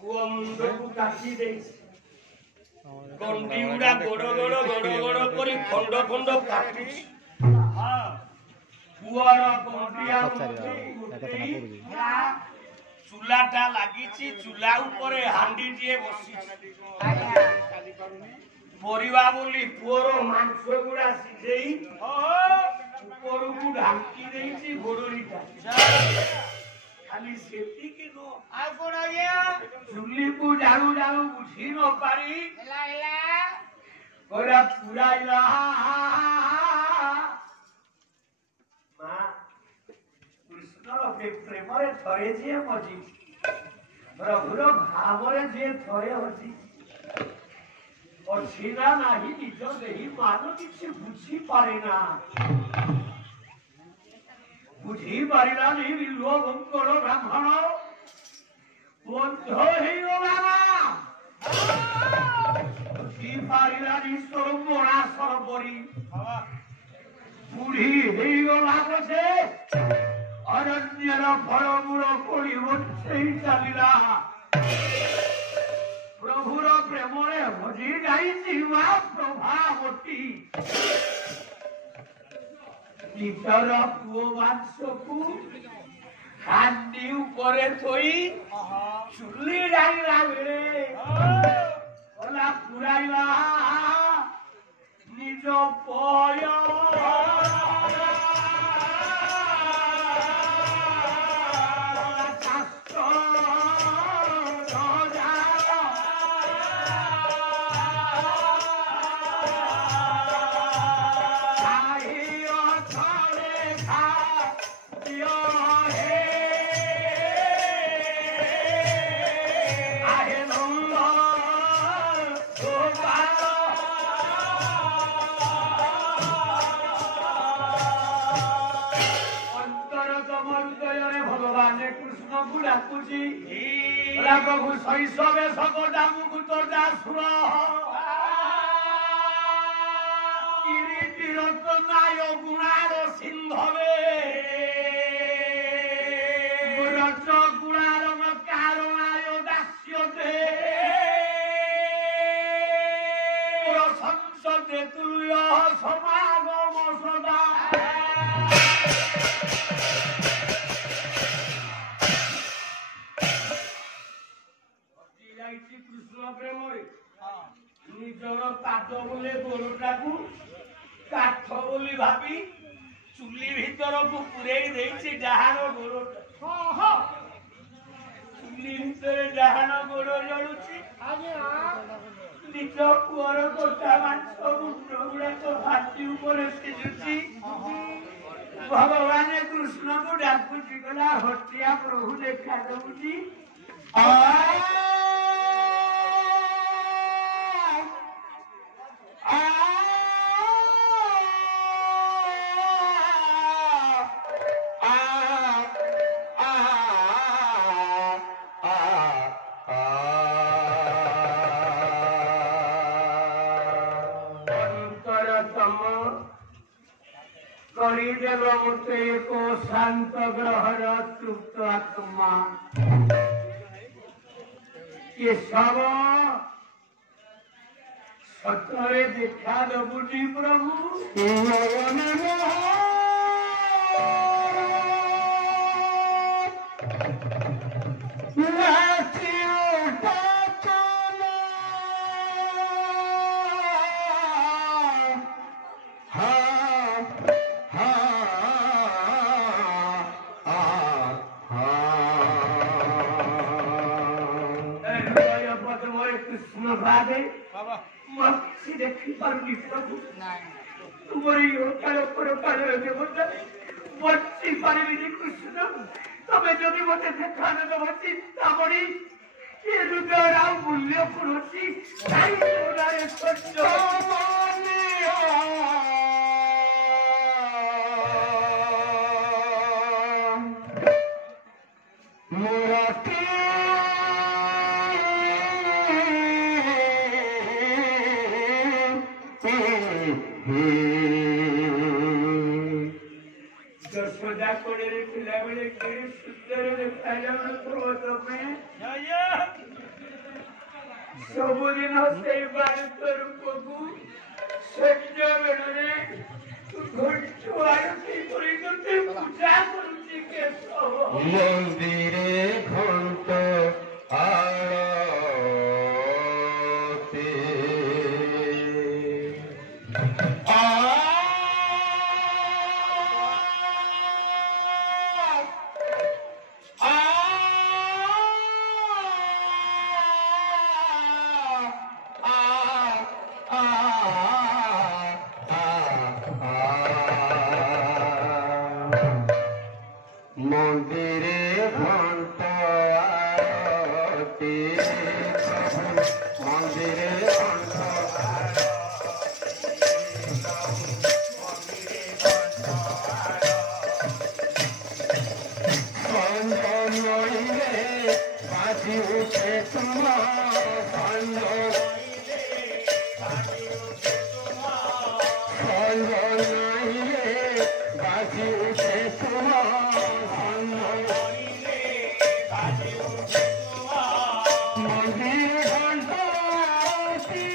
ପୁଅ ମୁଣ୍ଡକୁ କାଟି ଦେଇଛି। ଗଣ୍ଡି ଗୁଡା ଗୋଡ ଗୋଡ ଗୋଡ ଗୋଡ କରି ଖଣ୍ଡ ଖଣ୍ଡ କାଟୁଛି। ପୁଅର ଗଣ୍ଡିଆ ଚୁଲାଟା ଲାଗିଛି, ଚୁଲା ଉପରେ ହାଣ୍ଡିଟିଏ ବସିଛି। ପରିବା ବୋଲି ପୁଅର ମାଂସ ଗୁଡା ସିଝେଇ ଉପରକୁ ଢାଙ୍କି ଦେଇଛି ଗୋଡରିଟା। ଖାଲି ସେତିକି ନୁହଁ, ଆଉ କଣ ଆଜ୍ଞା? ଚୁଲିକୁ ଜାଳୁ ଜାଳୁ ବୁଝି ନ ପାରି ପୁରାଇଲା। ମା କୃଷ୍ଣର ପ୍ରେମରେ ଥରେ ଯିଏ ମଜି, ପ୍ରଭୁର ଭାବରେ ଯିଏ ଥରେ ହଜି ଅଛି ନା ନାହିଁ ନିଜ ଦେହି ମାନ କିଛି ବୁଝିପାରେ ନା। ବୁଝିପାରିଲାନି ବିଲ୍ୱଙ୍କର ବ୍ରାହ୍ମଣ ବନ୍ଧ ହେଇଗଲା। ବୁଝିପାରିଲାନି ସର୍ବଣା ସରବରୀ ବୁଢୀ ହେଇଗଲା। ବସେ ଅରଣ୍ୟର ଫଳମୂଳ କୋଳି ବଞ୍ଚେଇ ଚାଲିଲା। ପ୍ରଭୁର ପ୍ରେମରେ ହଜି ଯାଇଛି ମା ପ୍ରଭାବତୀ। ନିଜର ପୁଅ ମାଂସକୁ ହାଣ୍ଡି ଉପରେ ଥୋଇ ଚୁଲି ଜାଳିଲା ବେଳେ ଗଲା ପୁରାଇଲା ନିଜ ପୟ। ପ୍ରଭୁ ଶୈଶବେ ସଗଦା ମୁକୁତ ଦାସୁର ରତ୍ନାୟ ଗୁଣାର ସିଂହବେ ରଚ ଗୁଣାର କାରଣାୟ ଦାସ୍ୟତେ ସଂସଦେ ତୁଲ୍ୟ ସମାଗମ ସଦା। କୃଷ୍ଣ ପ୍ରେମରେ ନିଜର ପାଦ ବୋଲେ ଗୋଡଟାକୁ କାଠ ବୋଲି ଭାବି ଚୁଲି ଭିତରକୁ ପୁରେଇ ଦେଇଛି ଡାହାଣ ଗୋଡଟା। ଚୁଲି ଭିତରେ ଡାହାଣ ଗୋଡ ଜଳୁଛି। ନିଜ ପୁଅର ଗୋଟା ମାଂସ ମୁଣ୍ଡ ଗୁଡାକ ଭାତି ଉପରେ ସିଝୁଛି। ଭଗବାନ କୃଷ୍ଣକୁ ଡାକୁଛି, ଗଲା ହଟିଆ ପ୍ରଭୁ ଦେଖା ଦଉଛି। କରିଦେବ ମୋତେ ଏକ ଶାନ୍ତ ଗ୍ରହର ତୃପ୍ତ ଆତ୍ମା। କେଶବ ସତରେ ଦେଖା ଦବୁନି ପ୍ରଭୁ। କୃଷ୍ଣ ଭାବେ ଦେଖିପାରୁନି ପ୍ରଭୁ। ତୁମରି କାଳ ପର କାଳ ଦେବତା ବଞ୍ଚି ପାରିବିନି କୃଷ୍ଣ। ତମେ ଯଦି ମତେ ଦେଖା ଦେବ ଚିନ୍ତା ମଣି ଏ ହୃଦୟର ଆଉ ମୂଲ୍ୟ କୌଣସି ଯଶୋଦା କୋଳରେ ଥିଲାବେଳେ କେଡ଼େ ସୁନ୍ଦର ଦେଖାଯାଉନଥିବ ତମେ। ସବୁଦିନ ସେଇ ବାରତ ରୂପକୁ ସୂର୍ଯ୍ୟ ବେଳରେ ଘଣ୍ଟୁ ଆରତି କରି ତତେ ପୂଜା କରୁଛି କେଶବ। ମନ୍ଦିରେ ଘଣ୍ଟ ଆଳତି মন্দিরে ঘণ্ট আরতি মন্দিরে ঘণ্ট সন্দ নইলে বাজি উঠে তোমার সন্দ সন্দ নইলে বাজি উঠে তোমার মন্দির ঘণ্ট আরতি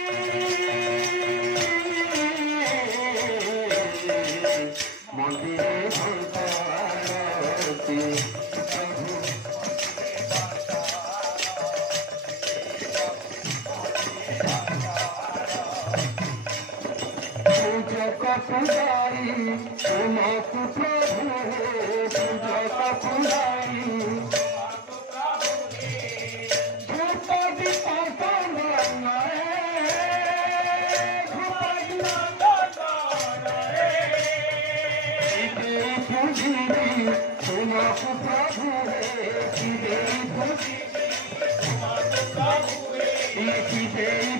মন্দিরে ঘণ্ট আরতি পূজক পূজারি তোমাকু প্রভু পূজক পূজারি তোমাকু প্রভু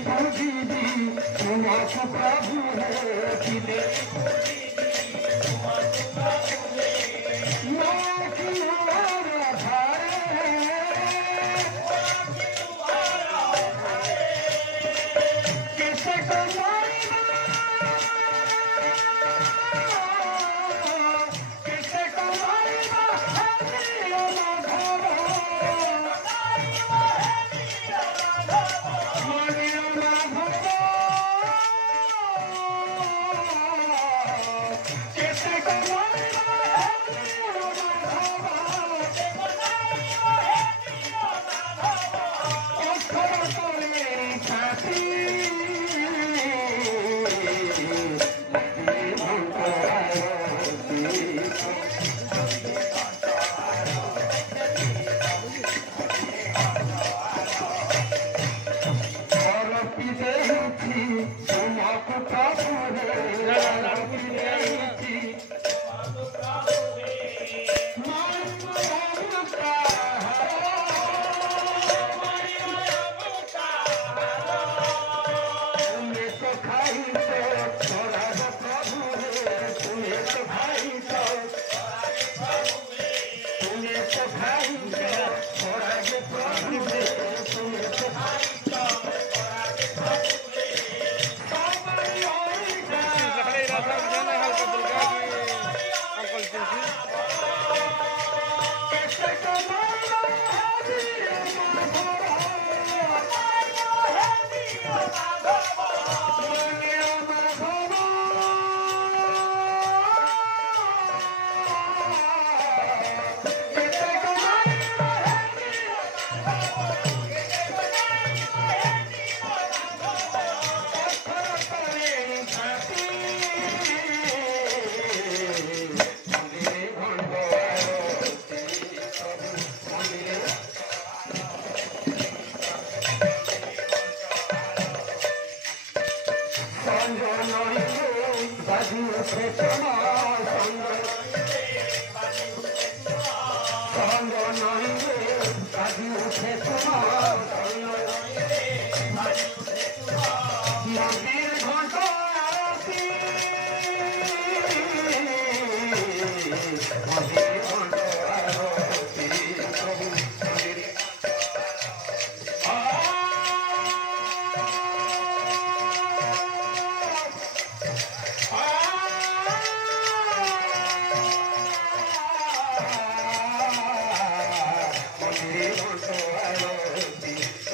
পুজিবি তোমাকু প্রভু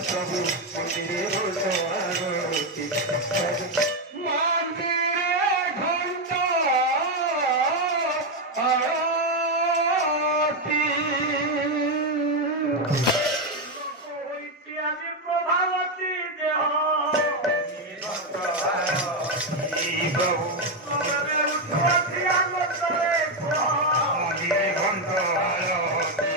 প্রভু মন্দিরে ঘন্ট আরতি মন্দিরে ঘন্ট আরতি হইতে আমি প্রভাবতী দেহ প্রভু তবে উঠবতি আনন্দরে মন্দিরে ঘন্ট আরতি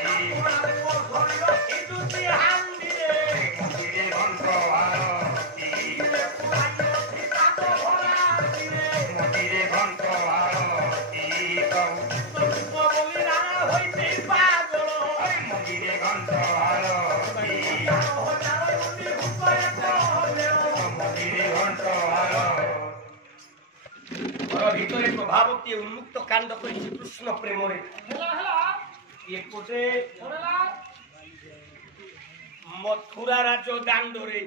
হিন্দুতি হান্দিরে মন্দিরে ঘন্ট আরতি মন্দিরে ঘন্ট আরতি প্রভু মন্দিরে ঘন্ট আরতি মন্দিরে ঘন্ট আরতি ভিতরে প্রভাবতী উন্মুক্ত কাণ্ড করেছে কৃষ্ণ প্রেমরে এপটে মথুরা রাজ দাণ্ডরে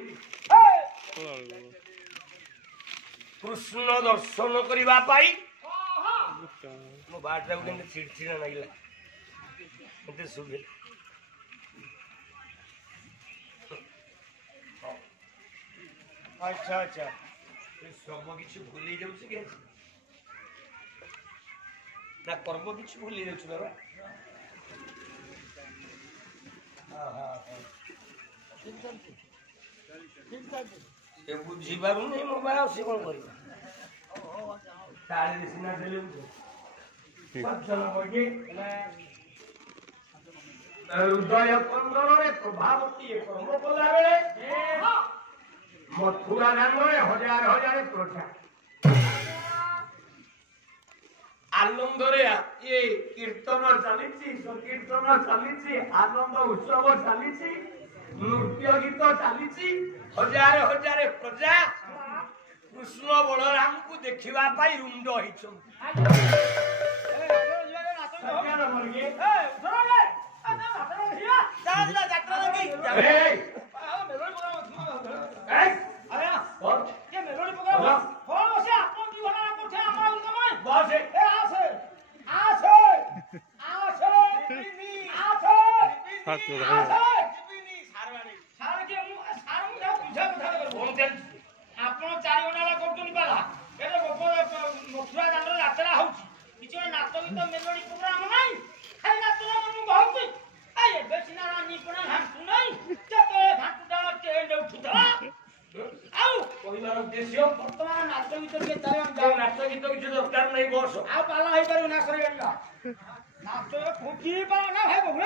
কৃষ্ণ দর্শন করিবা পাই ମୋ ବାଟଟାକୁ କେମିତି ଚିଡ଼ଚିଡ଼ା ଲାଗିଲା ମତେ ଶୁଭିଲା ଆଚ୍ଛା ଆଚ୍ଛା ସବୁ କିଛି ଭୁଲି ଯାଉଛି କି ନା କର୍ମ କିଛି ଭୁଲି ଯାଉଛି ବାବା ସେ ବୁଝିପାରୁନି ମୋ ବା ସେ କଣ କରିବ ତାଳି ସିନା ଦେଲେ ହୃଦୟ କନ୍ଦରରେ ପ୍ରଭାବତୀ କର୍ମ କଲା ବେଳେ ମଥୁରା ଦାଣ୍ଡରେ ହଜାର ହଜାର ପ୍ରଜା ଆନନ୍ଦରେ ଇଏ କୀର୍ତ୍ତନ ଚାଲିଛି ସଂକୀର୍ତ୍ତନ ଚାଲିଛି ଆନନ୍ଦ ଉତ୍ସବ ଚାଲିଛି ନୃତ୍ୟ ଗୀତ ଚାଲିଛି ହଜାର ହଜାର ପ୍ରଜା କୃଷ୍ଣ ବଳରାମଙ୍କୁ ଦେଖିବା ପାଇଁ ରୁଣ୍ଡ ହେଇଛନ୍ତି ଆପଣ 4 ଘଣ୍ଟା କରୁଛନ୍ତି ପାଲା ଏବେ ମଥୁରା ଦାଣ୍ଡରେ ଯାତ୍ରା ହଉଛି କିଛି ନାଚ ଗୀତ ମେଲୋଡି ପ୍ରୋଗ୍ରାମ ନାହିଁ ଖାଲି ନାଚ ମୁଁ କହୁଛି ଏବେ ସିନା ନିପୁଣ ଘାଣ୍ଟୁ ନାହିଁ ଯେତେବେଳେ ଘାଣ୍ଟୁ ଡାଳ ଟେଣ୍ଡ ଉଠୁଥିଲା ଆଉ କହିବାର ଉଦ୍ଦେଶ୍ୟ ବର୍ତ୍ତମାନ ନାଚ ଗୀତ ଟିକେ ନାଚ ଗୀତ କିଛି ଦରକାର ନାହିଁ ବସ ଆଉ ପାଲା ହେଇପାରିବ ନା ସରିଗଲା ନାଚ ଫୁଟି ପାଲା ନା ଭାଇ ବହୁ